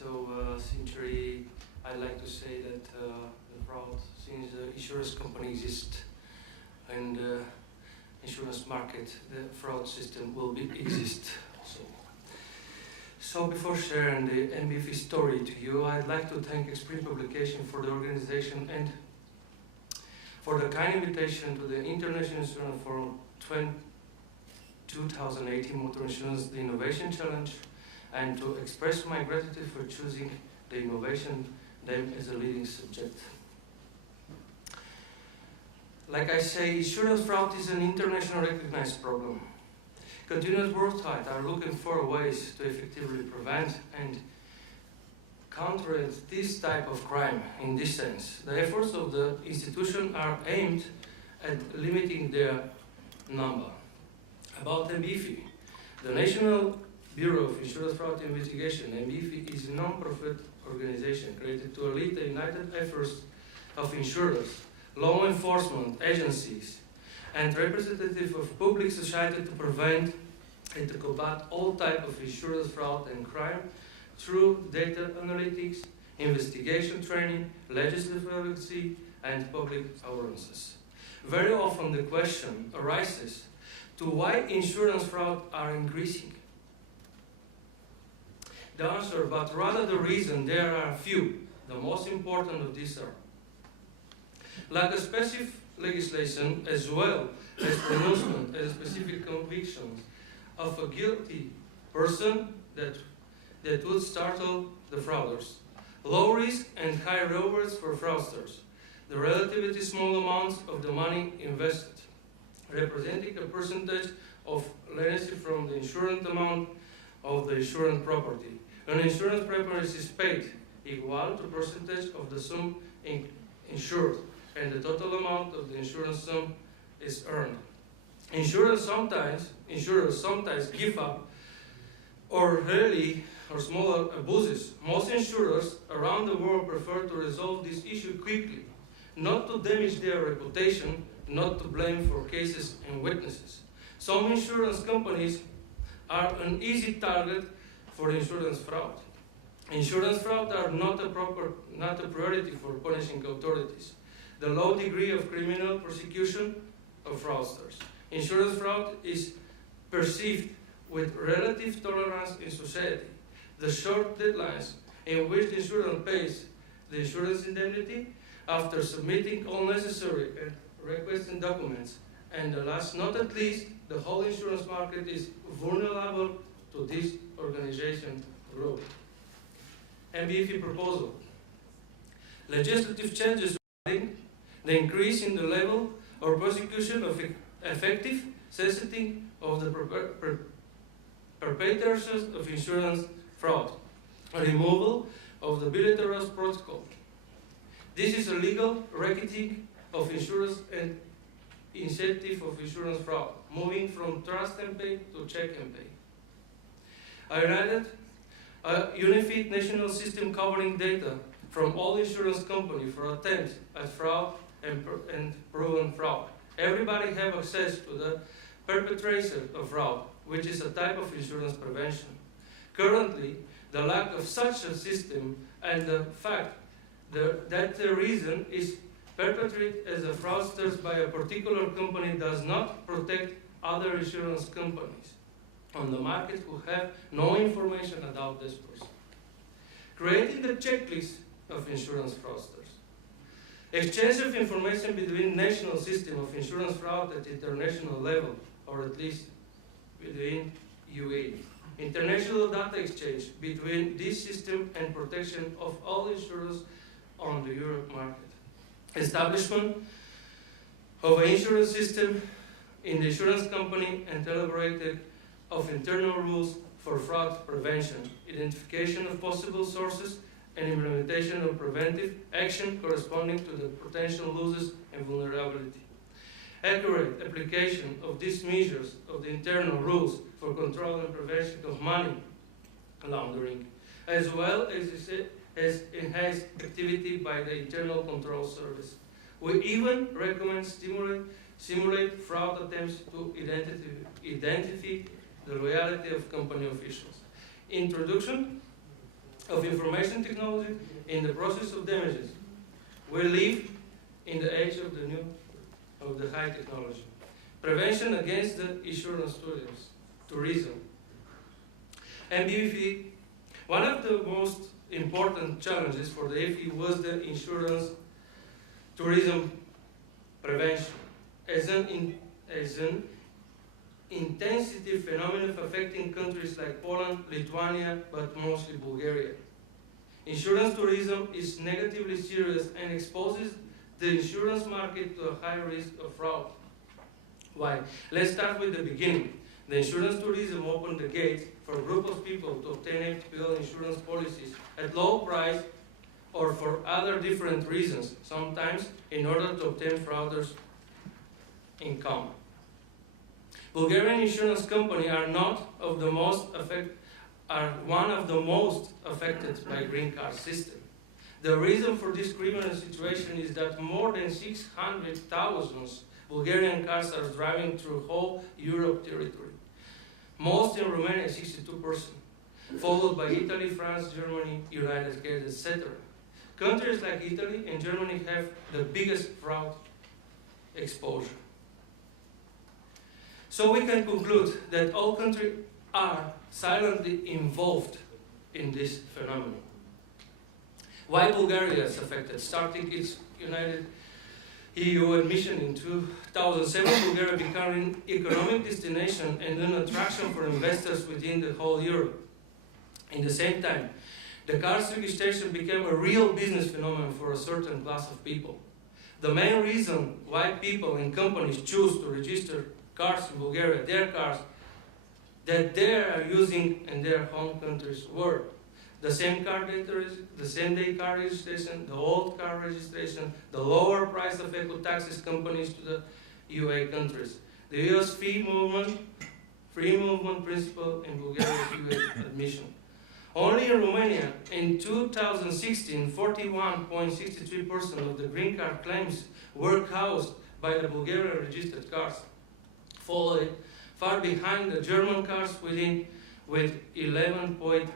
Sincerely, I'd like to say that the fraud, since the insurance company exists and the insurance market, the fraud system will exist also. So before sharing the NBF story to you, I'd like to thank Extreme Publication for the organization and for the kind invitation to the International Insurance Forum 2018 Motor Insurance, the Innovation Challenge, and to express my gratitude for choosing the innovation them as a leading subject. Like I say, insurance fraud is an international recognized problem. Continuous worldwide are looking for ways to effectively prevent and counter this type of crime. In this sense, the efforts of the institution are aimed at limiting their number. About NBF, the National Bureau of Insurance Fraud Investigation, NBF, is a non-profit organization created to lead the united efforts of insurers, law enforcement agencies, and representatives of public society to prevent and to combat all types of insurance fraud and crime through data analytics, investigation training, legislative advocacy, and public awarenesses. Very often the question arises to why insurance fraud are increasing. The answer, but rather the reason, there are a few. The most important of these are lack of specific legislation as well as pronouncement and specific convictions of a guilty person that would startle the frauders. Low risk and high rewards for fraudsters. The relatively small amounts of the money invested, representing a percentage of leniency from the insurance amount of the insurance property. An insurance premium is paid equal to percentage of the sum insured, and the total amount of the insurance sum is earned. Insurers sometimes give up or rarely or smaller abuses. Most insurers around the world prefer to resolve this issue quickly, not to damage their reputation, not to blame for cases and witnesses. Some insurance companies are an easy target for insurance fraud. Insurance fraud are not a priority for punishing authorities. The low degree of criminal prosecution of fraudsters. Insurance fraud is perceived with relative tolerance in society. The short deadlines in which the insurer pays the insurance indemnity after submitting all necessary and requesting documents. And the last not at least, the whole insurance market is vulnerable to this organization growth. NBF proposal. Legislative changes regarding the increase in the level or prosecution of effective sentencing of the perpetrators of insurance fraud. A removal of the bilateral protocol. This is a legal reckoning of insurance and incentive of insurance fraud, moving from trust and pay to check and pay. A unified national system covering data from all insurance companies for attempts at fraud and proven fraud. Everybody have access to the perpetrator of fraud, which is a type of insurance prevention. Currently, the lack of such a system and the fact that the reason is perpetrated as a fraudster by a particular company does not protect other insurance companies on the market who have no information about this person. Creating the checklist of insurance fraudsters. Exchange of information between national system of insurance fraud at international level, or at least within UAE. International data exchange between this system and protection of all insurers on the Europe market. Establishment of an insurance system in the insurance company and elaborated of internal rules for fraud prevention, identification of possible sources, and implementation of preventive action corresponding to the potential losses and vulnerability. Accurate application of these measures of the internal rules for control and prevention of money laundering, as well as enhanced activity by the internal control service. We even recommend simulate fraud attempts to identify the loyalty of company officials. Introduction of information technology in the process of damages. We live in the age of the high technology. Prevention against the insurance tourism. MBV, one of the most important challenges for the IIF was the insurance tourism prevention as an intensity phenomenon affecting countries like Poland, Lithuania, but mostly Bulgaria. Insurance tourism is negatively serious and exposes the insurance market to a high risk of fraud. Why? Let's start with the beginning. The insurance tourism opened the gates for a group of people to obtain FPL insurance policies at low price or for other different reasons, sometimes in order to obtain fraudulent income. Bulgarian insurance companies are one of the most affected by green card system. The reason for this criminal situation is that more than 600,000 Bulgarian cars are driving through whole Europe territory. Most in Romania, 62%, followed by Italy, France, Germany, United Kingdom, etc. Countries like Italy and Germany have the biggest fraud exposure. So we can conclude that all countries are silently involved in this phenomenon. Why Bulgaria is affected? Starting its United EU admission in 2007, Bulgaria became an economic destination and an attraction for investors within the whole Europe. In the same time, the cars registration became a real business phenomenon for a certain class of people. The main reason why people and companies choose to register cars in Bulgaria, their cars, that they are using in their home countries were the same car data, the same day car registration, the old car registration, the lower price of eco taxes companies to the UA countries, the US free movement principle in Bulgaria's UA admission. Only in Romania, in 2016, 41.63% of the green card claims were caused by the Bulgarian registered cars, followed far behind the German cars with 11.8%.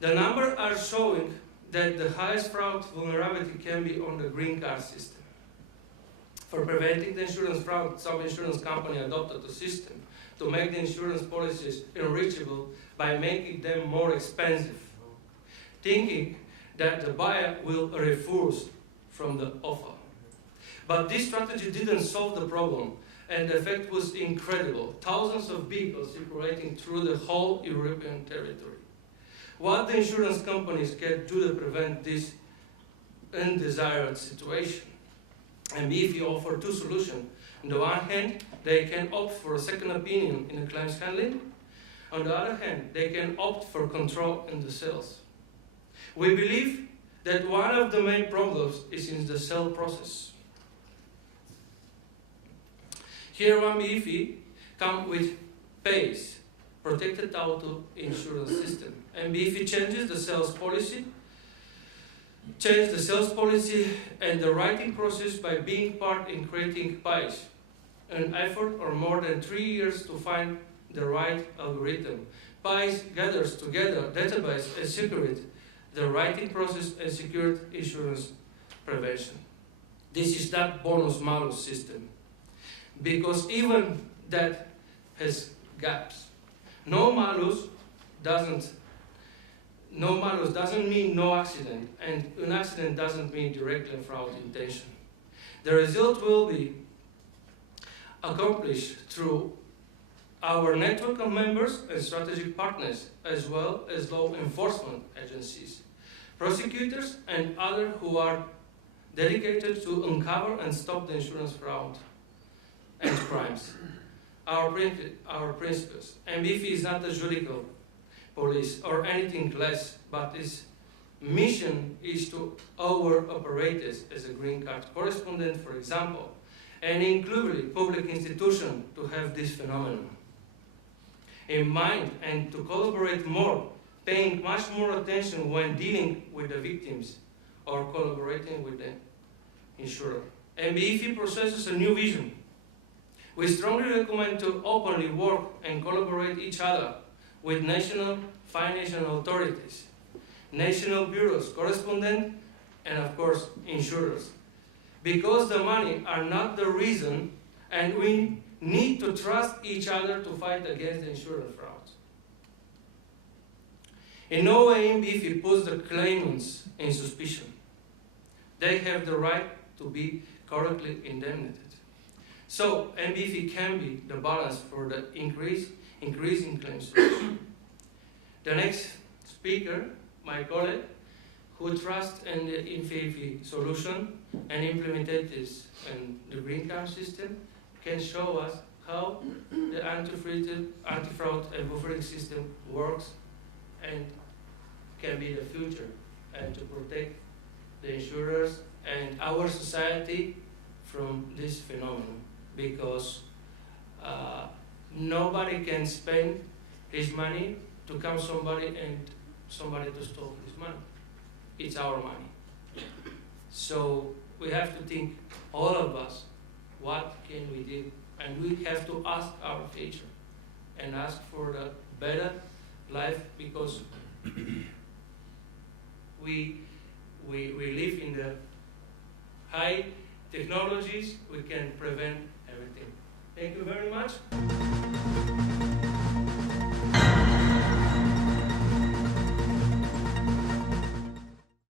The numbers are showing that the highest fraud vulnerability can be on the green card system. For preventing the insurance fraud, some insurance company adopted a system to make the insurance policies unreachable by making them more expensive, thinking that the buyer will refuse from the offer. But this strategy didn't solve the problem, and the effect was incredible. Thousands of vehicles circulating through the whole European territory. What the insurance companies can do to prevent this undesired situation? And if you offer two solutions, on the one hand, they can opt for a second opinion in the claims handling. On the other hand, they can opt for control in the sales. We believe that one of the main problems is in the sale process. Here, one IIF comes with PACE, Protected Auto Insurance System. And IIF changes the sales policy, and the writing process by being part in creating PACE, an effort of more than 3 years to find the right algorithm. PACE gathers together database and security, the writing process and secured insurance prevention. This is not bonus-malus system, because even that has gaps. No malus doesn't mean no accident, and an accident doesn't mean directly fraud intention. The result will be accomplished through our network of members and strategic partners, as well as law enforcement agencies, prosecutors, and others who are dedicated to uncover and stop the insurance fraud and crimes. Our principles. MBF is not a judicial police or anything less, but its mission is to our operators as a green card correspondent, for example, and including public institutions to have this phenomenon in mind and to collaborate more, paying much more attention when dealing with the victims or collaborating with the insurer. MBF possesses a new vision. We strongly recommend to openly work and collaborate each other with national, financial authorities, national bureaus, correspondent, and of course, insurers. Because the money are not the reason, and we need to trust each other to fight against the insurance frauds. In no way IIF puts the claimants in suspicion. They have the right to be correctly indemnified. So IIF can be the balance for the increasing claims. The next speaker, my colleague, who trusts in the IIF solution and implemented this in the green card system, can show us how the anti-fraud and buffering system works and can be the future, and to protect the insurers and our society from this phenomenon, because nobody can spend his money to come somebody and somebody to steal his money. It's our money. So we have to think, all of us, what can we do? And we have to ask our future and ask for the better life, because we live in the high technologies, we can prevent everything. Thank you very much.